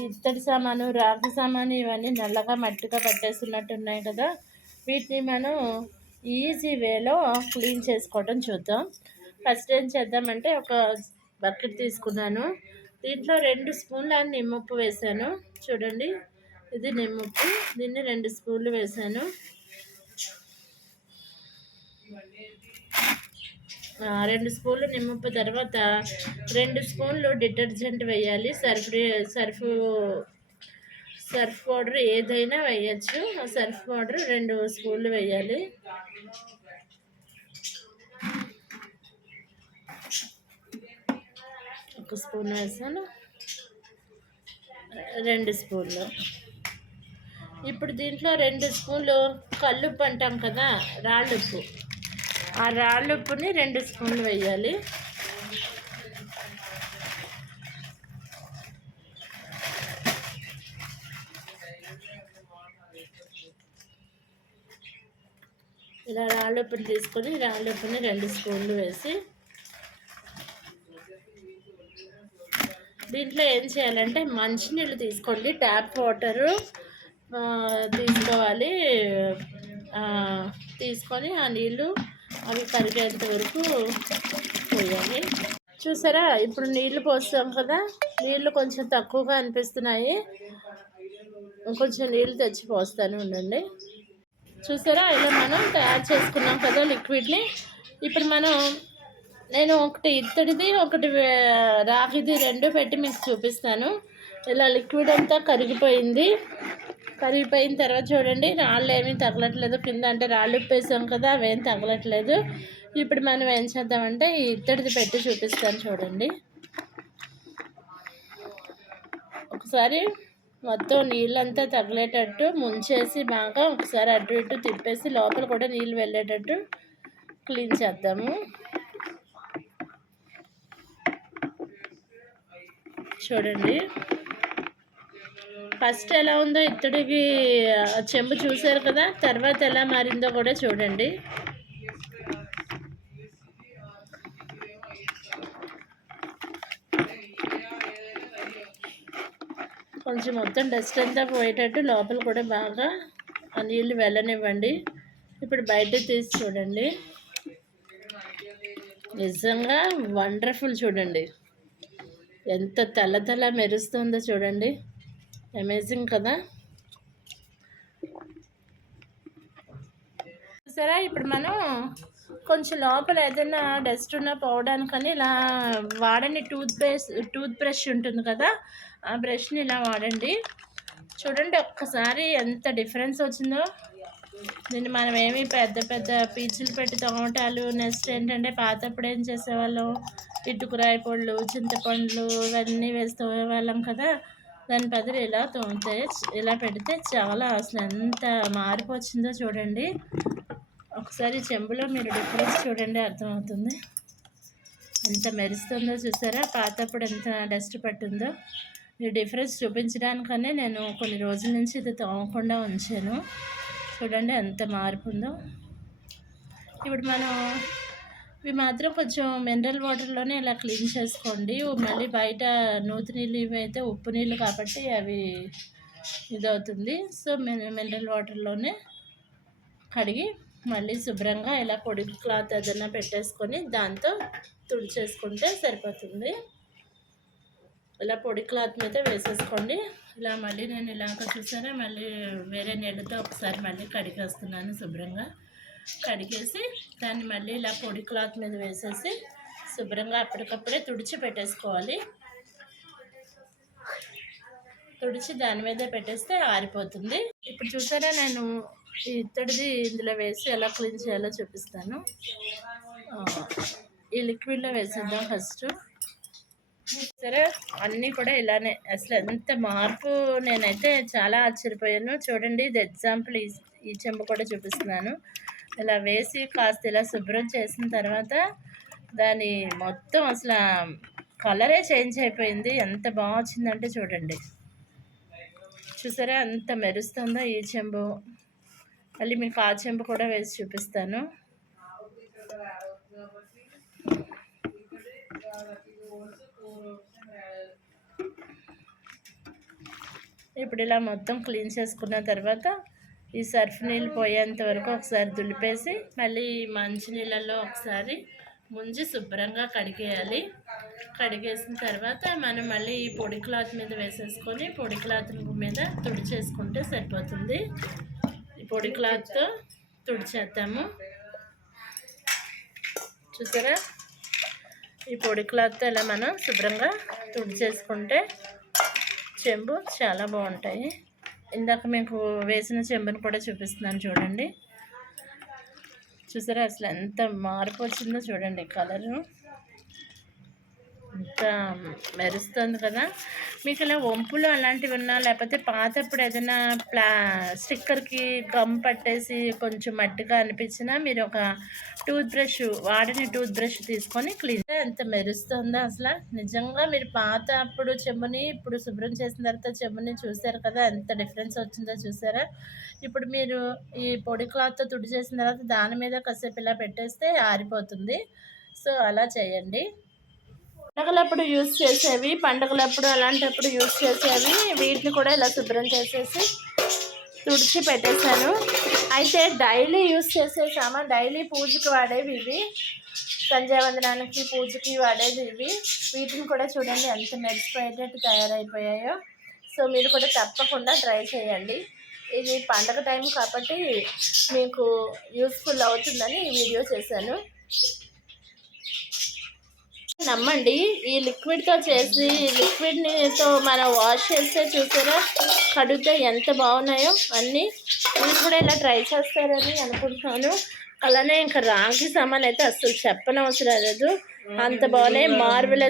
ఇత్తడి సామాను రాగి సామాను ఇవన్నీ నల్లగా మట్టిగా పట్టేస్తున్నట్టు ఉన్నాయి కదా. వీటిని మనం ఈజీ వేలో క్లీన్ చేసుకోవడం చూద్దాం. ఫస్ట్ ఏం చేద్దామంటే ఒక బకెట్ తీసుకున్నాను. దీంట్లో రెండు స్పూన్ల నిమ్మప్పు వేసాను. చూడండి ఇది నిమ్మప్పు దీన్ని రెండు స్పూన్లు వేశాను రెండు స్పూన్లు నిమ్మప్పు తర్వాత రెండు స్పూన్లు డిటర్జెంట్ వేయాలి. సర్ఫ్ సర్ఫ్ సర్ఫ్ పౌడర్ ఏదైనా వేయచ్చు. ఆ సర్ఫ్ పౌడర్ రెండు స్పూన్లు వేయాలి. ఒక స్పూన్ వేసాను. రెండు స్పూన్లు. ఇప్పుడు దీంట్లో రెండు స్పూన్లు కల్లుప్పు అంటాం కదా రాళ్ళుప్పు. ఆ రాళ్ళుప్పుని రెండు స్పూన్లు వేయాలి. ఇలా రాళ్ళుప్పుని తీసుకొని రాళ్ళుప్పుని రెండు స్పూన్లు వేసి దీంట్లో ఏం చేయాలంటే మంచినీళ్ళు తీసుకోండి. ట్యాప్ వాటరు తీసుకోవాలి. తీసుకొని ఆ నీళ్ళు అవి కరిగేంత వరకు పోయాలి. చూసారా? ఇప్పుడు నీళ్ళు పోస్తాం కదా? నీళ్ళు కొంచెం తక్కువగా అనిపిస్తున్నాయి. కొంచెం నీళ్ళు తెచ్చి పోస్తాను ఉండండి. చూసారా? ఇలా మనం తయారు చేసుకున్నాం కదా లిక్విడ్ని. ఇప్పుడు మనం నేను ఒకటి ఇత్తడిది ఒకటి రాగిది రెండు పెట్టి మీకు చూపిస్తాను. ఇలా లిక్విడ్ అంతా కరిగిపోయింది. కరిగిపోయిన తర్వాత చూడండి రాళ్ళు ఏమీ తగలట్లేదు. కింద అంటే రాళ్ళు ఉప్పేసాం కదా అవేం తగలట్లేదు. ఇప్పుడు మనం ఏం చేద్దామంటే ఈ ఇత్తడిది పెట్టి చూపిస్తాను చూడండి. ఒకసారి మొత్తం నీళ్ళంతా తగిలేటట్టు ముంచేసి బాగా ఒకసారి అటు ఇటు తిప్పేసి లోపల కూడా నీళ్ళు వెళ్ళేటట్టు క్లీన్ చేద్దాము. చూడండి. ఫస్ట్ ఎలా ఉందో ఇత్తడికి చెంబు చూశారు కదా తర్వాత ఎలా మారిందో కూడా చూడండి. కొంచెం మొత్తం డస్ట్ అంతా పోయేటట్టు లోపల కూడా బాగా ఆ నీళ్ళు వెళ్ళనివ్వండి. ఇప్పుడు బయట తీసి చూడండి. నిజంగా వండర్ఫుల్ చూడండి. ఎంత తెల్ల తెల్ల మెరుస్తుందో చూడండి. అమేజింగ్ కదా. సరే ఇప్పుడు మనం కొంచెం లోపల ఏదైనా డస్ట్ ఉన్న పోవడానికని ఇలా వాడని టూత్ బ్రష్ టూత్ బ్రష్ ఉంటుంది కదా. ఆ బ్రష్ని ఇలా వాడండి. చూడండి ఒక్కసారి ఎంత డిఫరెన్స్ వచ్చిందో. దీన్ని మనం ఏమి పెద్ద పెద్ద పీచులు పెట్టి తోమటాలు నెక్స్ట్ ఏంటంటే పాతప్పుడు ఏం చేసేవాళ్ళం? ఇటుకురాయి పళ్ళు చింతపండ్లు ఇవన్నీ వేస్తూ వాళ్ళం కదా. దాని బదులు ఇలా తోమితే ఇలా పెడితే చాలా అసలు ఎంత మారిపోచిందో చూడండి. ఒకసారి చెంబులో మీరు డిఫరెన్స్ చూడండి అర్థమవుతుంది. ఎంత మెరుస్తుందో చూసారా? పాతప్పుడు ఎంత డస్ట్ పట్టిందో. ఈ డిఫరెన్స్ చూపించడానికనే నేను కొన్ని రోజుల నుంచి ఇది తోమకుండా ఉంచాను. చూడండి ఎంత మార్పు ఉందో ఇప్పుడు మనం ఇవి మాత్రం కొంచెం మినరల్ వాటర్లోనే ఇలా క్లీన్ చేసుకోండి. మళ్ళీ బయట నూతి నీళ్ళు ఇవి అయితే ఉప్పు నీళ్ళు కాబట్టి అవి ఇదవుతుంది. సో మినరల్ వాటర్లోనే కడిగి మళ్ళీ శుభ్రంగా ఇలా పొడి క్లాత్ ఏదైనా పెట్టేసుకొని దాంతో తుడిచేసుకుంటే సరిపోతుంది. ఇలా పొడి క్లాత్ మీద వేసేసుకోండి. ఇలా మళ్ళీ నేను ఇలాగ చూసారా? మళ్ళీ వేరే నీళ్ళతో ఒకసారి మళ్ళీ కడిగేస్తున్నాను శుభ్రంగా. కడిగేసి దాన్ని మళ్ళీ ఇలా పొడి క్లాత్ మీద వేసేసి శుభ్రంగా అప్పటికప్పుడే తుడిచి పెట్టేసుకోవాలి. తుడిచి దాని మీద పెట్టేస్తే ఆరిపోతుంది. ఇప్పుడు చూసారా నేను ఇత్తడిది ఇందులో వేసి ఎలా క్లీన్ చేయాలో చూపిస్తాను. ఈ లిక్విడ్లో వేసేద్దాం ఫస్ట్. సరే అన్నీ కూడా ఇలానే. అసలు ఎంత మార్పు నేనైతే చాలా ఆశ్చర్యపోయాను. చూడండి ఇది ఎగ్జాంపుల్ ఈ ఈ చెంబు కూడా చూపిస్తున్నాను. ఇలా వేసి కాస్త ఇలా శుభ్రం చేసిన తర్వాత దాని మొత్తం అసలు కలరే చేంజ్ అయిపోయింది. ఎంత బాగా వచ్చిందంటే చూడండి. చూసారా? ఎంత మెరుస్తుందో ఈ చెంబు. మళ్ళీ మీకు ఆ చెంబు కూడా వేసి చూపిస్తాను. ఇప్పుడు ఇలా మొత్తం క్లీన్ చేసుకున్న తర్వాత ఈ సర్ఫ్ నీళ్ళు పోయేంత వరకు ఒకసారి దులిపేసి మళ్ళీ మంచి నీళ్ళల్లో ఒకసారి ముంచి శుభ్రంగా కడిగేయాలి. కడిగేసిన తర్వాత మనం మళ్ళీ ఈ పొడి క్లాత్ మీద వేసేసుకొని పొడి క్లాత్ మీద తుడిచేసుకుంటే సరిపోతుంది. ఈ పొడి క్లాత్తో తుడిచేద్దాము. చూసారా? ఈ పొడి క్లాత్తో ఇలా మనం శుభ్రంగా తుడిచేసుకుంటే చెంబు చాలా బాగుంటాయి. ఇందాక మీకు వేసిన చెంబుని కూడా చూపిస్తున్నాను చూడండి. చూసారా అసలు ఎంత మార్పు వచ్చిందో చూడండి కలరు. ఇంకా మెరుస్తుంది కదా. మీకు ఇలా వంపులు అలాంటివి ఉన్నా లేకపోతే పాతప్పుడు ఏదైనా ప్లా స్టిక్కర్కి గమ్ పట్టేసి కొంచెం మట్టిగా అనిపించినా మీరు ఒక టూత్ బ్రష్ వాడిన టూత్ బ్రష్ తీసుకొని క్లీన్ ఎంత మెరుస్తుందో అసలు. నిజంగా మీరు పాత అప్పుడు చెంబుని ఇప్పుడు శుభ్రం చేసిన తర్వాత చెంబుని చూసారు కదా ఎంత డిఫరెన్స్ వచ్చిందో చూసారా. ఇప్పుడు మీరు ఈ పొడి క్లాత్తో తుడి చేసిన తర్వాత దాని మీద కాసేపు ఇలా పెట్టేస్తే ఆరిపోతుంది. సో అలా చేయండి. పండగలప్పుడు యూజ్ చేసేవి పండగలప్పుడు అలాంటప్పుడు యూజ్ చేసేవి. వీటిని కూడా ఇలా శుభ్రం చేసేసి తుడిచి పెట్టేశాను. అయితే డైలీ యూజ్ చేసే సామాన్ డైలీ పూజకి వాడేవి ఇవి. సంధ్యావందనానికి పూజకి వాడేది ఇవి. వీటిని కూడా చూడండి ఎంత మెరిసిపోయేటట్టు తయారైపోయాయో. సో మీరు కూడా తప్పకుండా ట్రై చేయండి. ఇది పండగ టైం కాబట్టి మీకు యూస్ఫుల్ అవుతుందని ఈ వీడియో చేశాను. నమ్మండి. ఈ లిక్విడ్తో చేసి ఈ లిక్విడ్నితో మనం వాష్ చేస్తే చూసారా? కడిగితే ఎంత బాగున్నాయో అన్నీ. మీరు కూడా ఇలా ట్రై చేస్తారని అనుకుంటున్నాను. అలానే ఇంకా రాగి సామాన్ అయితే అస్సలు చెప్పనవసరం లేదు. అంత బాగున్నాయి. మార్వెలస్